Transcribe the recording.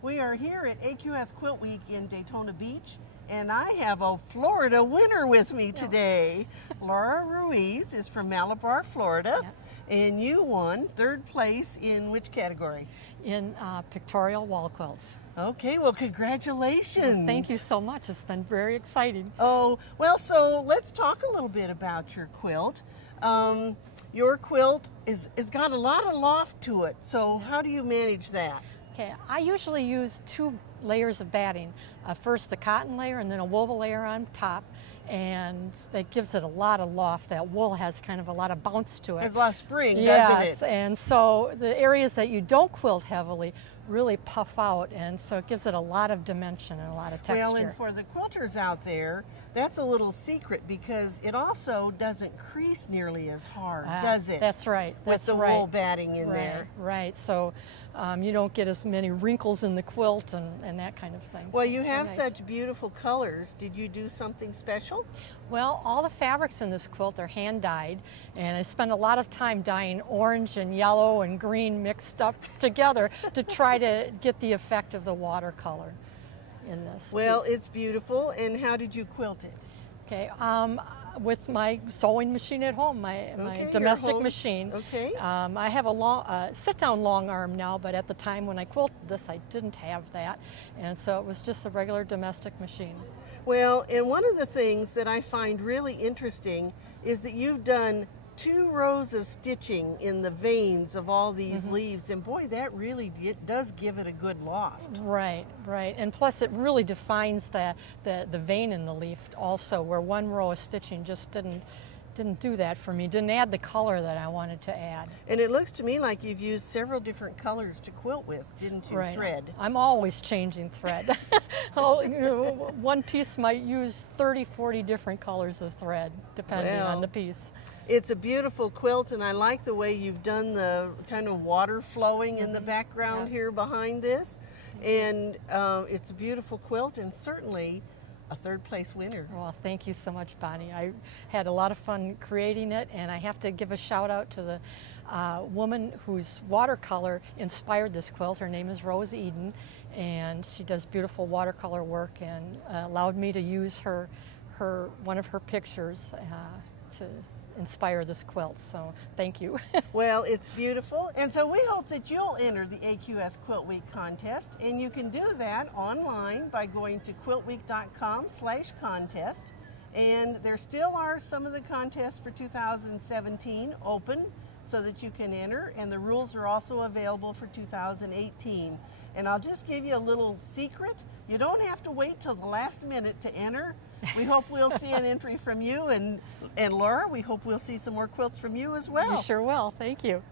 We are here at AQS Quilt Week in Daytona Beach, and I have a Florida winner with me today. Laura Ruiz is from Malabar, Florida, and you won third place in which category? In pictorial wall quilts. Okay, well, congratulations. Well, thank you so much. It's been very exciting. Oh, well, so let's talk a little bit about your quilt. Your quilt is got a lot of loft to it, so how do you manage that? Okay, I usually use 2 layers of batting. First the cotton layer and then a wool layer on top, and that gives it a lot of loft. That wool has kind of a lot of bounce to it. There's a lot of spring, doesn't yes, it? And so the areas that you don't quilt heavily really puff out, and so it gives it a lot of dimension and a lot of texture. Well, and for the quilters out there, that's a little secret because it also doesn't crease nearly as hard, does it? That's right. With the wool batting in there. Right. So you don't get as many wrinkles in the quilt and that kind of thing. Well, so you have nice. such beautiful colors. Did you do something special? Well, all the fabrics in this quilt are hand dyed, and I spend a lot of time dyeing orange and yellow and green mixed up together to try to get the effect of the watercolor in this. Well, it's beautiful. And how did you quilt it? Okay, with my sewing machine at home, my domestic machine. Okay. I have a long sit-down long arm now, but at the time when I quilted this, I didn't have that, and so it was just a regular domestic machine. Well, and one of the things that I find really interesting is that you've done 2 rows of stitching in the veins of all these leaves, and boy, that really does give it a good loft. Right, and plus it really defines the vein in the leaf also, where 1 row of stitching just didn't do that for me, didn't add the color that I wanted to add. And it looks to me like you've used several different colors to quilt with, didn't you? Right. Thread. I'm always changing thread. One piece might use 30, 40 different colors of thread, depending on the piece. It's a beautiful quilt, and I like the way you've done the kind of water flowing in the background here behind this. And it's a beautiful quilt, and certainly a third place winner. Well, thank you so much, Bonnie. I had a lot of fun creating it, and I have to give a shout out to the woman whose watercolor inspired this quilt. Her name is Rose Eden, and she does beautiful watercolor work, and allowed me to use one of her pictures to inspire this quilt, so thank you. Well, it's beautiful, and so we hope that you'll enter the AQS Quilt Week contest, and you can do that online by going to quiltweek.com/contest, and there still are some of the contests for 2017 open so that you can enter, and the rules are also available for 2018. And I'll just give you a little secret. You don't have to wait till the last minute to enter. We hope we'll see an entry from you, and Laura, we hope we'll see some more quilts from you as well. You sure will. Thank you.